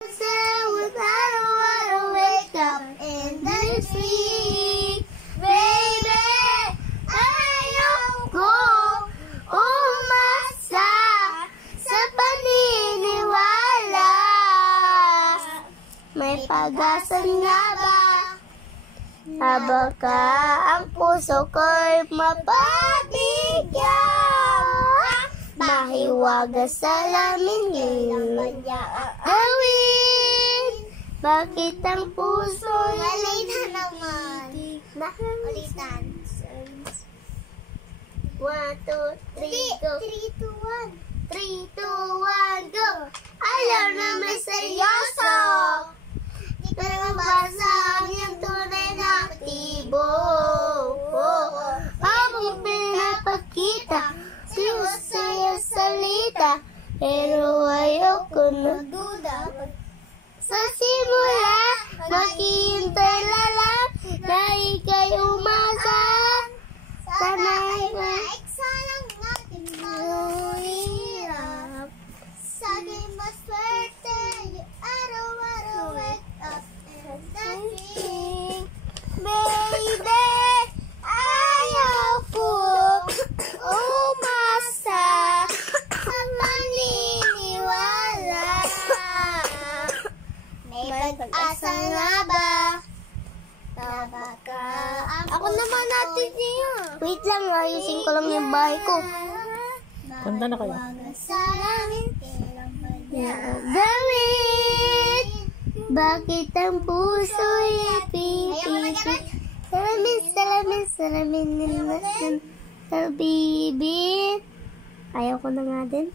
Wake up in the street, baby. Ayaw ko umasa sa paniniwala. May pag-asa nga ba? Baka ang puso ko'y mapabigyan. Mahiwaga sa lamin ngayon gawin. Bakit ang puso nalita naman? Ulitan. 1, 2, 3, go. 3, 2, 1. 3, 2, 1, go. Ayaw na may seryoso. Di ko na mabasa ang iyong tunay na motibo. Habang pinapakita sa'yo salita, pero ayoko na sa simula. Maghihintay lang na ika'y umasa. Sana'y maiksalang natin mahirap. Sa'kin maswerte yung araw-araw. Wake up and dancing, baby. Ayaw ko umasa sa paniniwala. May pag-asa nga ba? Ako naman natin niya. Wait lang, ayusin ko lang yung bahay ko. Kanta na kayo. Gawin, bakit ang puso'y ipipit? Salamin ng bibig. Ayaw ko na nga din.